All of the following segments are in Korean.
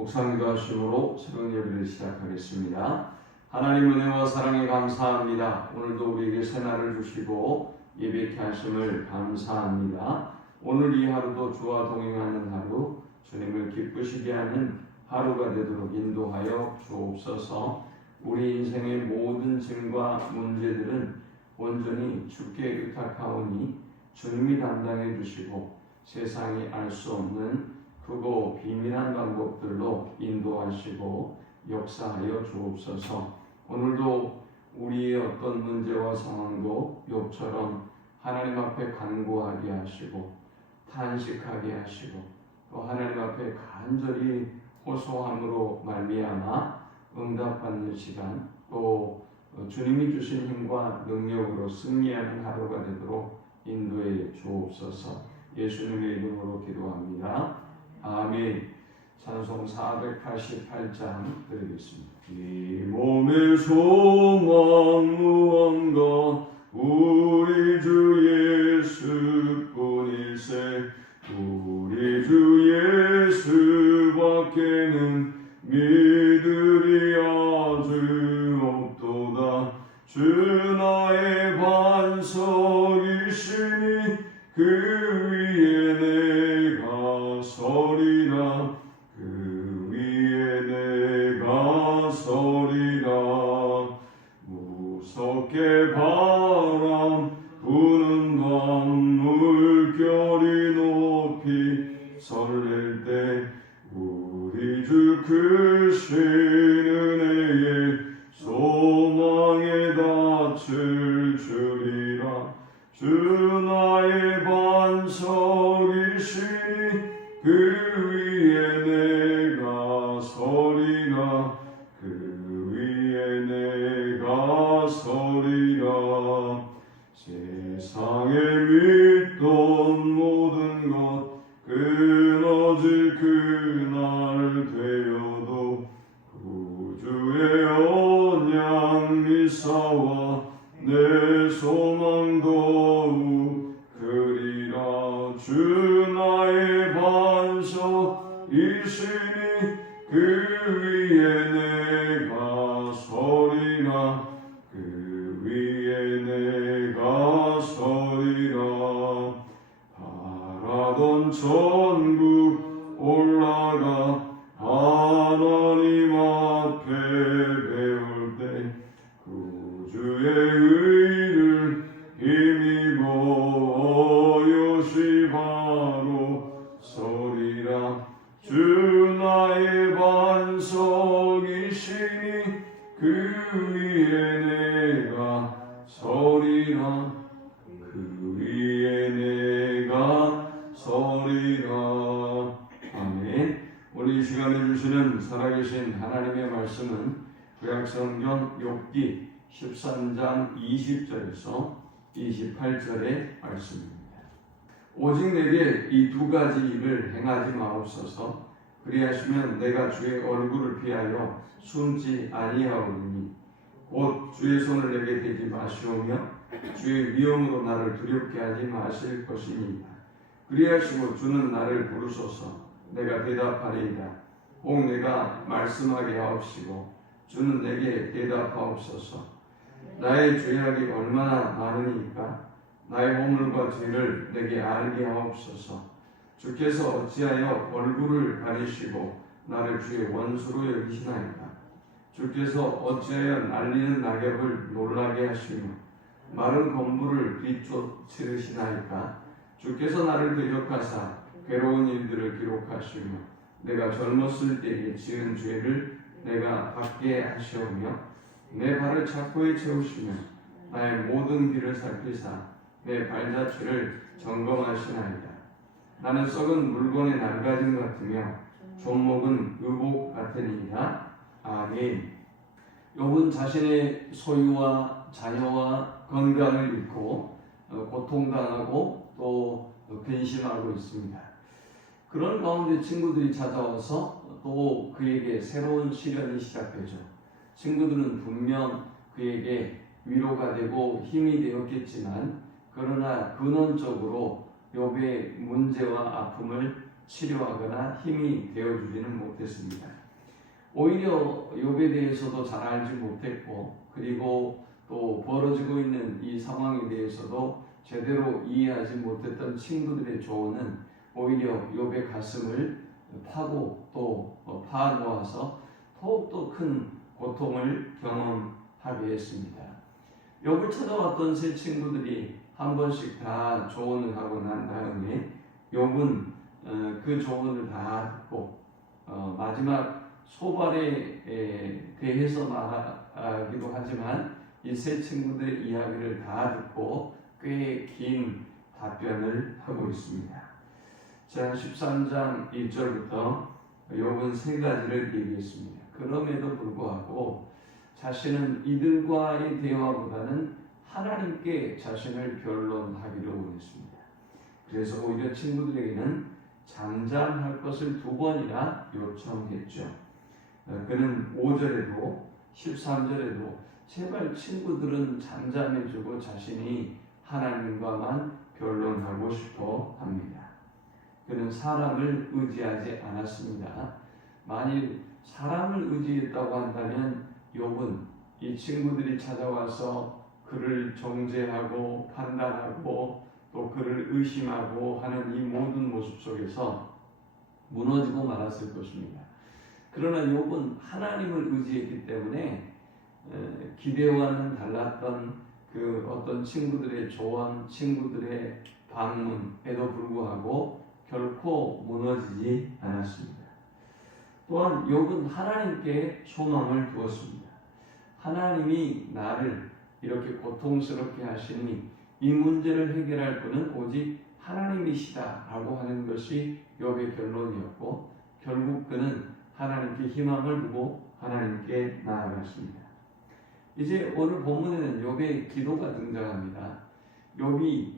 목사님도 하심으로 새로운 예배를 시작하겠습니다. 하나님 은혜와 사랑에 감사합니다. 오늘도 우리에게 새날을 주시고 예배케 하심을 감사합니다. 오늘 이 하루도 주와 동행하는 하루, 주님을 기쁘시게 하는 하루가 되도록 인도하여 주옵소서. 우리 인생의 모든 짐과 문제들은 온전히 주께 의탁하오니 주님이 담당해 주시고 세상이 알 수 없는 크고 비밀한 방법들로 인도하시고 역사하여 주옵소서. 오늘도 우리의 어떤 문제와 상황도 욥처럼 하나님 앞에 간구하게 하시고 탄식하게 하시고 또 하나님 앞에 간절히 호소함으로 말미암아 응답받는 시간, 또 주님이 주신 힘과 능력으로 승리하는 하루가 되도록 인도해 주옵소서. 예수님의 이름으로 기도합니다. 아멘. 찬송 488장 드리겠습니다. 이 몸의 소망 무언가 우리 주 예수뿐일세. 우리 주 예수밖에는 믿으리 아주 없도다. 주 나의 반석이시니 그 위에 내가 서리라. 그 위에 내가 서리라. 무섭게 바람 부는 밤 물결이 높이 설렐 때 우리 주 크신 은혜에 소망에 닻을 주리라. 주 나의 반석이시니 그 위에 내가 서리라. 그 위에 내가 서리라. 세상에 믿던 모든 것 끊어질 그날 되어도 구주의 언약 미사와 내 소망도 그리라. 주 나의 반석이시니 그 위에 내가 서리라. 그 위에 내가 서리라. 바라던 천국 올라가 하나님 앞에 배울 때 구주의 의를 힘입어 어여시 바로 서리라. 주 나의 반석이시니 그 위에 내가 서리라. 그 위에 내가 서리라. 아멘. 오늘 이 시간에 주시는 살아계신 하나님의 말씀은 구약성경 욥기 13장 20절에서 28절의 말씀입니다. 오직 내게 이 두 가지 일을 행하지 마옵소서. 그리하시면 내가 주의 얼굴을 피하여 숨지 아니하오니 곧 주의 손을 내게 대지 마시오며 주의 위엄으로 나를 두렵게 하지 마실 것이니이다. 그리하시고 주는 나를 부르소서. 내가 대답하리이다. 꼭 내가 말씀하게 하옵시고 주는 내게 대답하옵소서. 나의 죄악이 얼마나 많으니까 나의 허물과 죄를 내게 알게 하옵소서. 주께서 어찌하여 얼굴을 가리시고 나를 주의 원수로 여기시나이까. 주께서 어찌하여 날리는 낙엽을 놀라게 하시며 마른 건물을 비쫓으시나이까. 주께서 나를 대적하사 괴로운 일들을 기록하시며 내가 젊었을 때에 지은 죄를 내가 받게 하시오며 내 발을 착고에 채우시며 나의 모든 길을 살피사 내 발자취를 점검하시나이다. 나는 썩은 물건의 낡아짐 같으며 종목은 의복 같으니이다. 아멘. 욥은 자신의 소유와 자녀와 건강을 잃고 고통당하고 또 근심하고 있습니다. 그런 가운데 친구들이 찾아와서 또 그에게 새로운 시련이 시작되죠. 친구들은 분명 그에게 위로가 되고 힘이 되었겠지만 그러나 근원적으로 욥의 문제와 아픔을 치료하거나 힘이 되어주지는 못했습니다. 오히려 욥에 대해서도 잘 알지 못했고, 그리고 또 벌어지고 있는 이 상황에 대해서도 제대로 이해하지 못했던 친구들의 조언은 오히려 욥의 가슴을 파고 또 파놓아서 더욱더 큰 고통을 경험하게 했습니다. 욥을 찾아왔던 세 친구들이 한 번씩 다 조언을 하고 난 다음에 욥은 그 조언을 다 듣고 마지막 소발에 대해서 말하기도 하지만 이 세 친구들의 이야기를 다 듣고 꽤 긴 답변을 하고 있습니다. 자, 13장 1절부터 욥은 세 가지를 얘기했습니다. 그럼에도 불구하고 자신은 이들과의 대화보다는 하나님께 자신을 변론하기를 원했습니다. 그래서 오히려 친구들에게는 잠잠할 것을 2번이나 요청했죠. 그는 5절에도 13절에도 제발 친구들은 잠잠해주고 자신이 하나님과만 변론하고 싶어 합니다. 그는 사람을 의지하지 않았습니다. 만일 사람을 의지했다고 한다면 욥은 이 친구들이 찾아와서 그를 정죄하고 판단하고 또 그를 의심하고 하는 이 모든 모습 속에서 무너지고 말았을 것입니다. 그러나 욥은 하나님을 의지했기 때문에 기대와는 달랐던 그 어떤 친구들의 조언, 친구들의 방문에도 불구하고 결코 무너지지 않았습니다. 또한 욥은 하나님께 소망을 두었습니다. 하나님이 나를 이렇게 고통스럽게 하시니 이 문제를 해결할 분은 오직 하나님이시다라고 하는 것이 욥의 결론이었고, 결국 그는 하나님께 희망을 두고 하나님께 나아갔습니다. 이제 오늘 본문에는 욥의 기도가 등장합니다. 욥이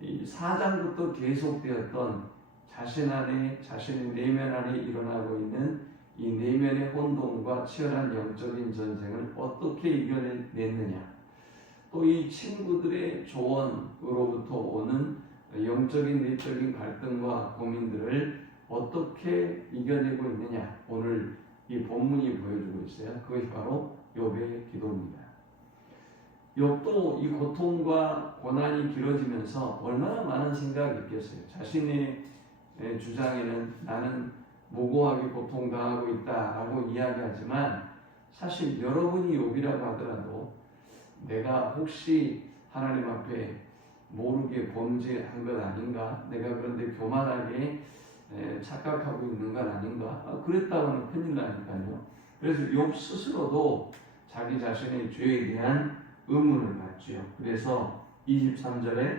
4장부터 계속되었던 자신 안에, 자신의 내면 안에 일어나고 있는 이 내면의 혼돈과 치열한 영적인 전쟁을 어떻게 이겨냈느냐, 또 이 친구들의 조언으로부터 오는 영적인 내적인 갈등과 고민들을 어떻게 이겨내고 있느냐, 오늘 이 본문이 보여주고 있어요. 그것이 바로 욥의 기도입니다. 욥도 이 고통과 고난이 길어지면서 얼마나 많은 생각이 있겠어요. 자신의 주장에는 나는 무고하게 고통당하고 있다라고 이야기하지만, 사실 여러분이 욥이라고 하더라도 내가 혹시 하나님 앞에 모르게 범죄한 것 아닌가, 내가 그런데 교만하게 착각하고 있는 건 아닌가, 그랬다고는 큰일 나니까요. 그래서 욥 스스로도 자기 자신의 죄에 대한 의문을 갖죠. 그래서 23절에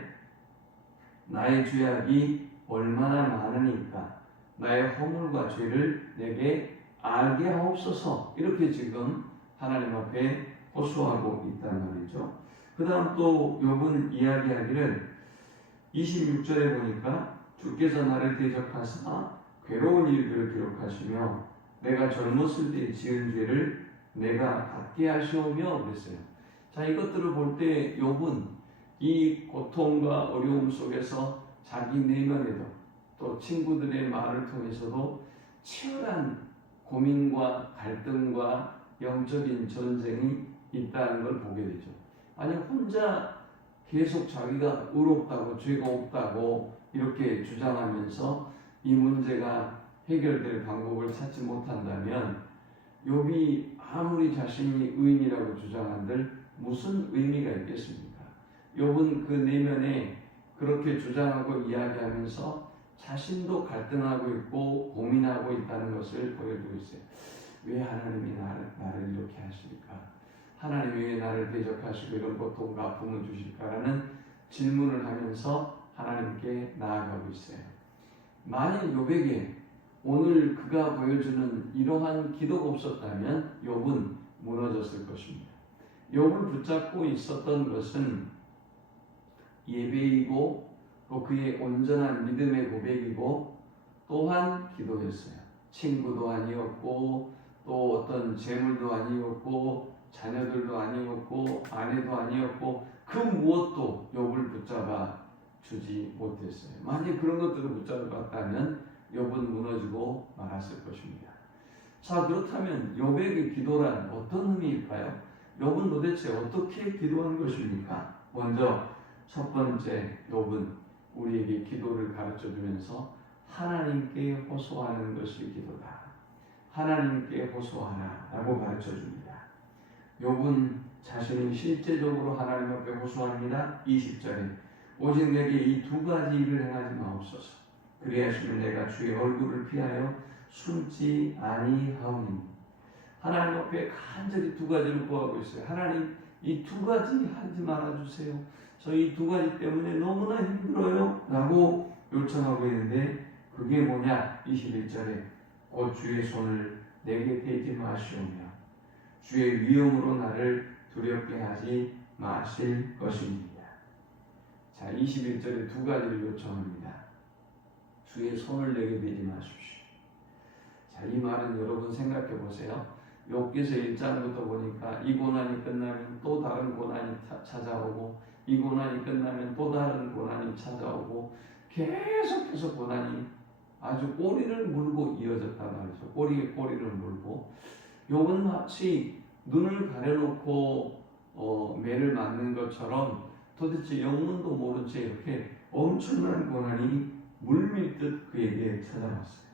나의 죄악이 얼마나 많으니까 나의 허물과 죄를 내게 알게 하옵소서, 이렇게 지금 하나님 앞에 호소하고 있단 말이죠. 그 다음 또 욥은 이야기하기를 26절에 보니까 주께서 나를 대적하사 괴로운 일들을 기록하시며 내가 젊었을 때 지은 죄를 내가 받게 하시오며 그랬어요. 자, 이것들을 볼 때 욥은 이 고통과 어려움 속에서 자기 내면에도 또 친구들의 말을 통해서도 치열한 고민과 갈등과 영적인 전쟁이 있다는 걸 보게 되죠. 아니, 혼자 계속 자기가 의롭다고 죄가 없다고 이렇게 주장하면서 이 문제가 해결될 방법을 찾지 못한다면 욥이 아무리 자신이 의인이라고 주장한들 무슨 의미가 있겠습니까? 욥은 그 내면에 그렇게 주장하고 이야기하면서 자신도 갈등하고 있고 고민하고 있다는 것을 보여주고 있어요. 왜 하나님이 나를 이렇게 하실까? 하나님이 왜 나를 대적하시고 이런 고통과 아픔을 주실까라는 질문을 하면서 하나님께 나아가고 있어요. 만일 욥에게 오늘 그가 보여주는 이러한 기도가 없었다면 욥은 무너졌을 것입니다. 욥을 붙잡고 있었던 것은 예배이고 또 그의 온전한 믿음의 고백이고 또한 기도였어요. 친구도 아니었고 또 어떤 재물도 아니었고 자녀들도 아니었고 아내도 아니었고 그 무엇도 욥을 붙잡아 주지 못했어요. 만약 그런 것들을 붙잡았다면 욥은 무너지고 말았을 것입니다. 자, 그렇다면 욥의 기도란 어떤 의미일까요? 욥은 도대체 어떻게 기도한 것입니까? 먼저 첫 번째, 욥은 우리에게 기도를 가르쳐 주면서 하나님께 호소하는 것이 기도다. 하나님께 호소하라 라고 가르쳐 줍니다. 욥은 자신이 실제적으로 하나님 앞에 호소합니다. 20절에 오직 내게 이 두 가지 일을 행하지 마옵소서. 그리하시면 내가 주의 얼굴을 피하여 숨지 아니하오니. 하나님 앞에 간절히 두 가지를 구하고 있어요. 하나님, 이 두 가지 하지 말아주세요. 저 이 두 가지 때문에 너무나 힘들어요 라고 요청하고 있는데 그게 뭐냐? 21절에 곧 주의 손을 내게 대지 마시오며 주의 위엄으로 나를 두렵게 하지 마실 것입니다. 자, 21절에 두 가지를 요청합니다. 주의 손을 내게 대지 마십시오. 자, 이 말은 여러분 생각해 보세요. 욥기서 1장부터 보니까 이 고난이 끝나면 또 다른 고난이 찾아오고 이 고난이 끝나면 또 다른 고난이 찾아오고 계속해서 고난이 아주 꼬리를 물고 이어졌단 말이죠. 꼬리에 꼬리를 물고 욥은 마치 눈을 가려놓고 매를 맞는 것처럼 도대체 영문도 모른 채 이렇게 엄청난 고난이 물밀듯 그에게 찾아왔어요.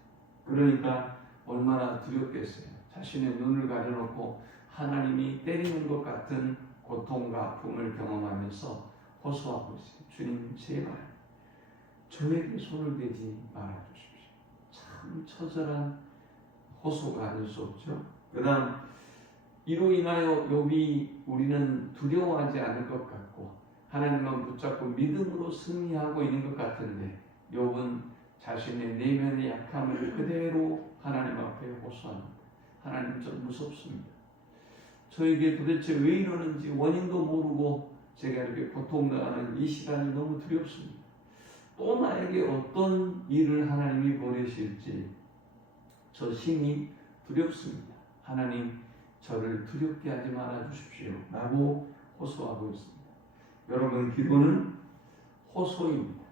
그러니까 얼마나 두렵겠어요. 자신의 눈을 가려놓고 하나님이 때리는 것 같은 고통과 아픔을 경험하면서 호소하고 있어요. 주님, 제발 저에게 손을 대지 말아주십시오. 참 처절한 호소가 아닐 수 없죠. 그 다음 이로 인하여 욥이 우리는 두려워하지 않을 것 같고 하나님만 붙잡고 믿음으로 승리하고 있는 것 같은데 욥은 자신의 내면의 약함을 그대로 하나님 앞에 호소합니다. 하나님, 좀 무섭습니다. 저에게 도대체 왜 이러는지 원인도 모르고 제가 이렇게 고통당하는 이 시간이 너무 두렵습니다. 또 나에게 어떤 일을 하나님이 보내실지 저 심히 두렵습니다. 하나님, 저를 두렵게 하지 말아 주십시오 라고 호소하고 있습니다. 여러분, 기도는 호소입니다.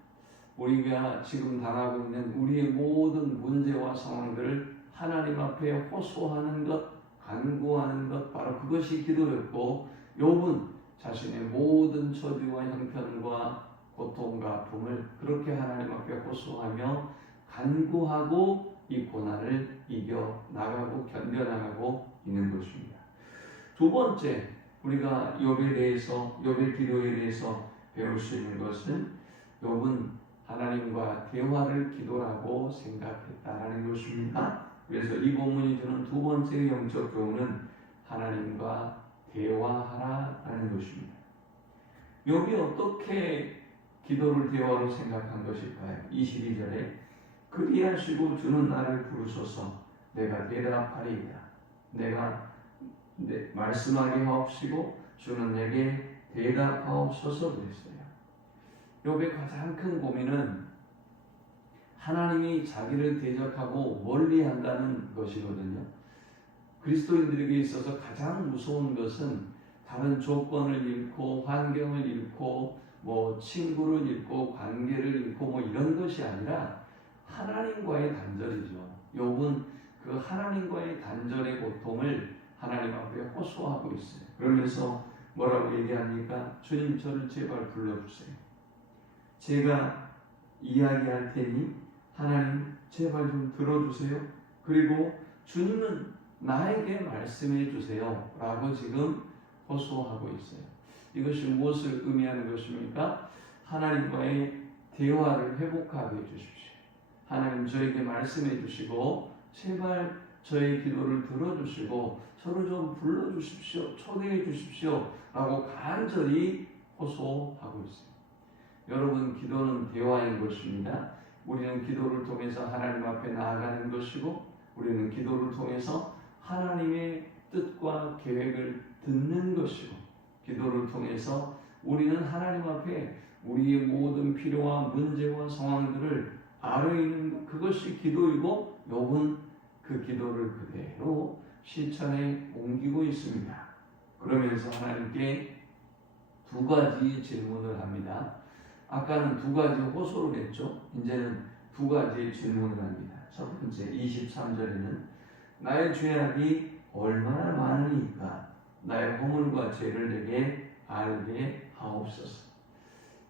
우리가 지금 당하고 있는 우리의 모든 문제와 상황들을 하나님 앞에 호소하는 것, 간구하는 것, 바로 그것이 기도였고 욥은 자신의 모든 처지와 형편과 고통과 아픔을 그렇게 하나님 앞에 호소하며 간구하고 이 고난을 이겨나가고 견뎌나가고 있는 것입니다. 두 번째, 우리가 욥에 대해서, 욥의 기도에 대해서 배울 수 있는 것은 욥은 하나님과 대화를 기도라고 생각했다라는 것입니다. 그래서 이 본문이 주는 두 번째 영적 교훈은 하나님과 대화하라라는 것입니다. 욥이 어떻게 기도를 대화로 생각한 것일까요? 22절에 그리하시고 주는 나를 부르소서 내가 대답하리이다. 내가 말씀하게 하옵시고 주는 내게 대답하옵소서 그랬어요. 욥의 가장 큰 고민은 하나님이 자기를 대적하고 멀리한다는 것이거든요. 그리스도인들에게 있어서 가장 무서운 것은 다른 조건을 잃고 환경을 잃고 친구를 잃고 관계를 잃고 이런 것이 아니라 하나님과의 단절이죠. 욥은 그 하나님과의 단절의 고통을 하나님 앞에 호소하고 있어요. 그러면서 뭐라고 얘기합니까? 주님, 저를 제발 불러주세요. 제가 이야기할 테니 하나님 제발 좀 들어주세요. 그리고 주님은 나에게 말씀해 주세요 라고 지금 호소하고 있어요. 이것이 무엇을 의미하는 것입니까? 하나님과의 대화를 회복하게 해주십시오. 하나님, 저에게 말씀해 주시고 제발 저의 기도를 들어주시고 저를 좀 불러주십시오. 초대해 주십시오 라고 간절히 호소하고 있어요. 여러분, 기도는 대화인 것입니다. 우리는 기도를 통해서 하나님 앞에 나아가는 것이고 우리는 기도를 통해서 하나님의 뜻과 계획을 듣는 것이고 기도를 통해서 우리는 하나님 앞에 우리의 모든 필요와 문제와 상황들을 아뢰는 그것이 기도이고 욥은 그 기도를 그대로 실천에 옮기고 있습니다. 그러면서 하나님께 두 가지 질문을 합니다. 아까는 두 가지 호소를 했죠. 이제는 두 가지 질문을 합니다. 첫 번째 23절에는 나의 죄악이 얼마나 많으니까 나의 허물과 죄를 내게 알게 하옵소서.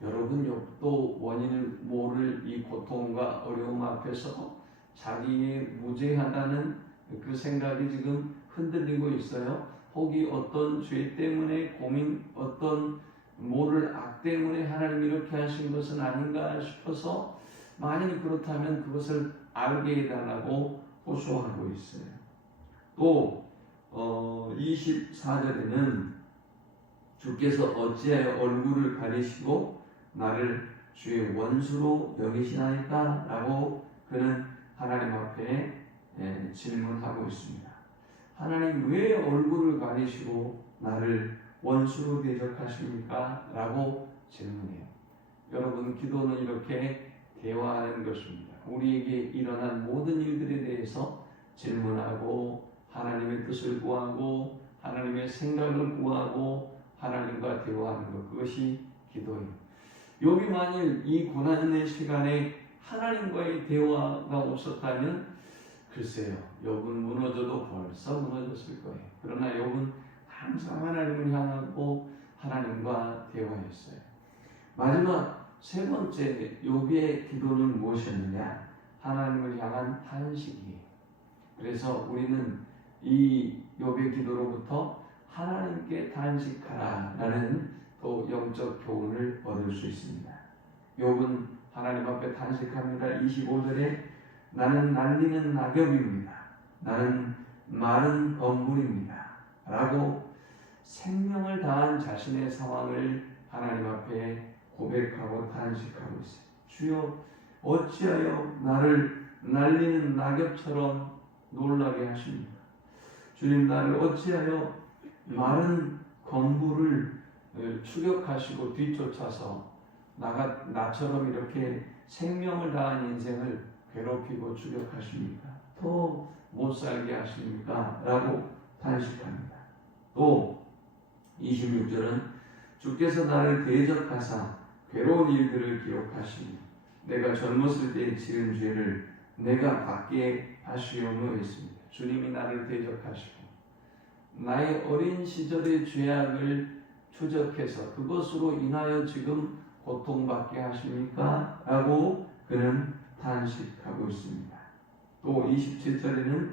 여러분, 욥도 원인을 모를 이 고통과 어려움 앞에서 자기의 무죄하다는 그 생각이 지금 흔들리고 있어요. 혹이 어떤 죄 때문에 고민, 어떤 모를 악 때문에 하나님 이렇게 하신 것은 아닌가 싶어서 만일 그렇다면 그것을 알게 해달라고 호소하고 있어요. 또 24절에는 주께서 어찌하여 얼굴을 가리시고 나를 주의 원수로 여기시나이까? 라고 그는 하나님 앞에 질문하고 있습니다. 하나님 왜 얼굴을 가리시고 나를 원수로 대적하십니까? 라고 질문해요. 여러분, 기도는 이렇게 대화하는 것입니다. 우리에게 일어난 모든 일들에 대해서 질문하고 하나님의 뜻을 구하고 하나님의 생각을 구하고 하나님과 대화하는 것, 그것이 기도예요. 욥이 만일 이 고난의 시간에 하나님과의 대화가 없었다면 글쎄요, 욥은 무너져도 벌써 무너졌을 거예요. 그러나 욥은 항상 하나님을 향하고 하나님과 대화했어요. 마지막 세 번째 욥의 기도는 무엇이었느냐? 하나님을 향한 탄식이에요. 그래서 우리는 이 욥의 기도로부터 하나님께 탄식하라라는 또 영적 교훈을 얻을 수 있습니다. 욥은 하나님 앞에 탄식합니다. 25절에 나는 날리는 낙엽입니다. 나는 마른 건물입니다. 라고 생명을 다한 자신의 상황을 하나님 앞에 고백하고 탄식하고 있어요. 주여, 어찌하여 나를 날리는 낙엽처럼 놀라게 하십니까? 주님, 나를 어찌하여 마른 건물을 추격하시고 뒤쫓아서 나처럼 이렇게 생명을 다한 인생을 괴롭히고 추격하십니까? 더 못 살게 하십니까? 라고 탄식합니다. 또 26절은 주께서 나를 대적하사 괴로운 일들을 기록하시니 내가 젊었을 때 지은 죄를 내가 받게 하시오며 했습니다. 주님이 나를 대적하시고 나의 어린 시절의 죄악을 추적해서 그것으로 인하여 지금 고통받게 하십니까? 라고 그는 탄식하고 있습니다. 또 27절에는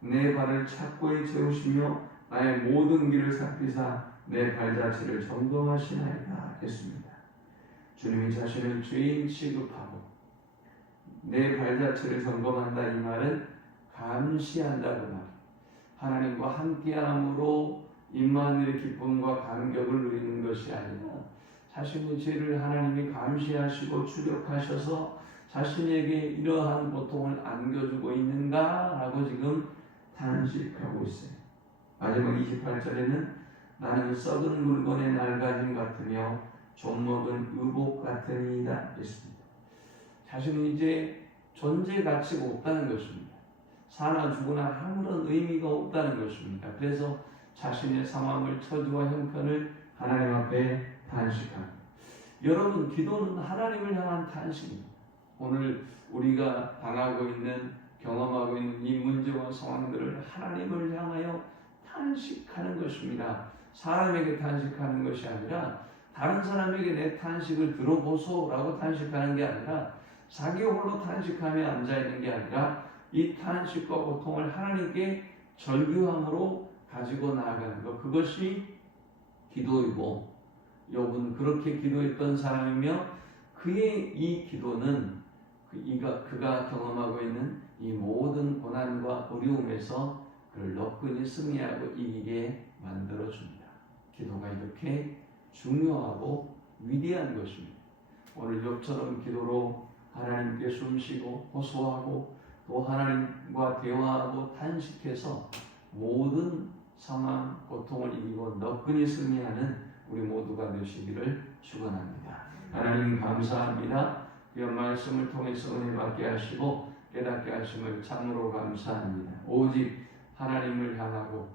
내 발을 착고에 채우시며 나의 모든 길을 살피사 내 발자취를 점검하시나이다 했습니다. 주님이 자신을 죄인 취급하고 내 발자취를 점검한다, 이 말은 감시한다고 말이에요. 하나님과 함께함으로 임마누엘의 기쁨과 감격을 누리는 것이 아니라 자신의 죄를 하나님이 감시하시고 추격하셔서 자신에게 이러한 고통을 안겨주고 있는가라고 지금 탄식하고 있어요. 마지막 28절에는 나는 썩은 물건의 낡아짐 같으며 좀먹은 의복 같으니이다 했습니다. 자신은 이제 존재 가치가 없다는 것입니다. 사나 죽으나 아무런 의미가 없다는 것입니다. 그래서 자신의 상황을, 처지와 형편을 하나님 앞에 탄식합니다. 여러분, 기도는 하나님을 향한 탄식입니다. 오늘 우리가 당하고 있는, 경험하고 있는 이 문제와 상황들을 하나님을 향하여 탄식하는 것입니다. 사람에게 탄식하는 것이 아니라 다른 사람에게 내 탄식을 들어보소라고 탄식하는 게 아니라 자기 홀로 탄식하며 앉아있는 게 아니라 이 탄식과 고통을 하나님께 절규함으로 가지고 나아가는 것, 그것이 기도이고 욥은 그렇게 기도했던 사람이며 그의 이 기도는 그가 경험하고 있는 이 모든 고난과 어려움에서 그를 너끈히 승리하고 이기게 만들어줍니다. 기도가 이렇게 중요하고 위대한 것입니다. 오늘 욥처럼 기도로 하나님께 숨쉬고 호소하고 또 하나님과 대화하고 탄식해서 모든 상황, 고통을 이기고 너끈히 승리하는 우리 모두가 되시기를 축원합니다. 하나님 감사합니다. 이 말씀을 통해서 은혜 받게 하시고 깨닫게 하심을 참으로 감사합니다. 오직 하나님을 향하고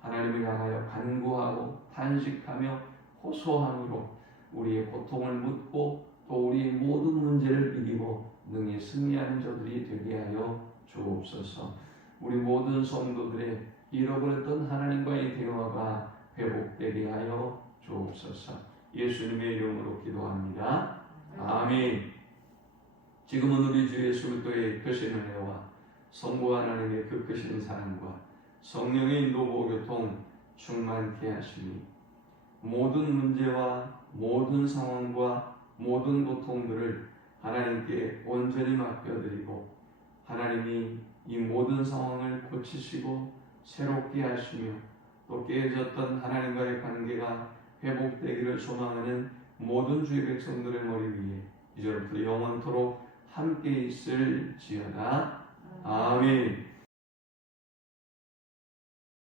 하나님을 향하여 간구하고 탄식하며 호소함으로 우리의 고통을 묻고 또 우리의 모든 문제를 이기고 능히 승리하는 자들이 되게 하여 주옵소서. 우리 모든 성도들의 잃어버렸던 하나님과의 대화가 회복되게 하여 주옵소서. 예수님의 이름으로 기도합니다. 아멘. 지금은 우리 주 예수 그리스도의 크신 은혜와 성부 하나님의 그 크신 사랑과 성령의 인도 보교통 충만케 하시니 모든 문제와 모든 상황과 모든 고통들을 하나님께 온전히 맡겨드리고 하나님이 이 모든 상황을 고치시고 새롭게 하시며 또 깨졌던 하나님과의 관계가 회복되기를 소망하는 모든 주의 백성들의 머리 위에 이제부터 영원토록 함께 있을지어다. 아멘.